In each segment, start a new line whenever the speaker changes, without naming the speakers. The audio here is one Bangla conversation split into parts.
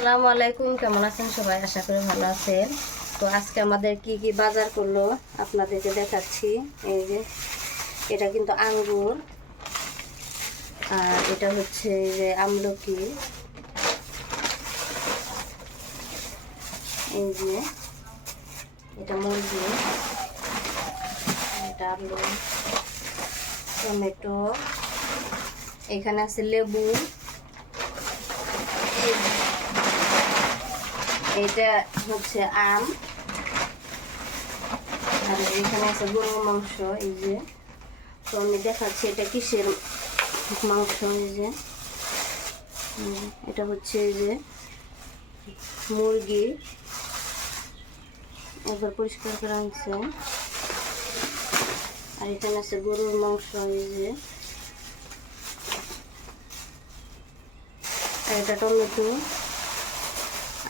আসসালামু আলাইকুম, কেমন আছেন সবাই? আশা করি ভালো আছেন। তো আজকে আমাদের কি কি বাজার করল আপনাদেরকে দেখাচ্ছি। এই যে, এটা কিন্তু আঙ্গুর, আর এটা হচ্ছে যে আমলকি। এই যে, এটা মুরগি, এটা আলু টমেটো, এখানে আছে লেবু। এটা হচ্ছে আম। আর এখানে আছে গরুর মাংস, এই যে। তো আমি দেখাচ্ছি এটা কিসের মাংস, এই যে। এটা হচ্ছে এই যে মুরগি একবার পরিষ্কার করে আনছে। আর এখানে আছে গরুর মাংস, এই যে। এটা টমেটো।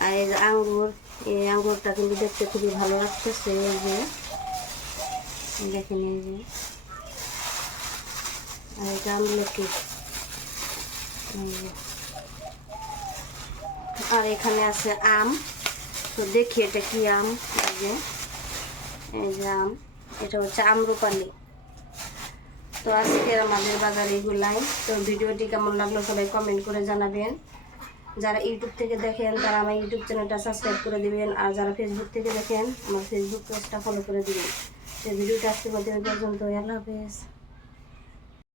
আর এই যে আঙ্গুর, এই আঙ্গুরটা কিন্তু দেখতে খুবই ভালো লাগতেছে, এই যে। দেখেন, এই যে। আর এটা আমলকি আর এখানে আছে আম। তো দেখি এটা কি আম, এই যে। এই যে আম। এটা হচ্ছে আমরুপালি। তো আজকে আমাদের বাজারে এগুলাই তো ভিডিওটি কেমন লাগল সবাই কমেন্ট করে জানাবেন। যারা ইউটিউব থেকে দেখেন, তারা আমার ইউটিউব চ্যানেলটা সাবস্ক্রাইব করে দেবেন। আর যারা ফেসবুক থেকে দেখেন, আমার ফেসবুক পেজটা ফলো করে দেবেন। তো ভিডিওটা আজকে পর্যন্ত আল্লাহ হাফেজ।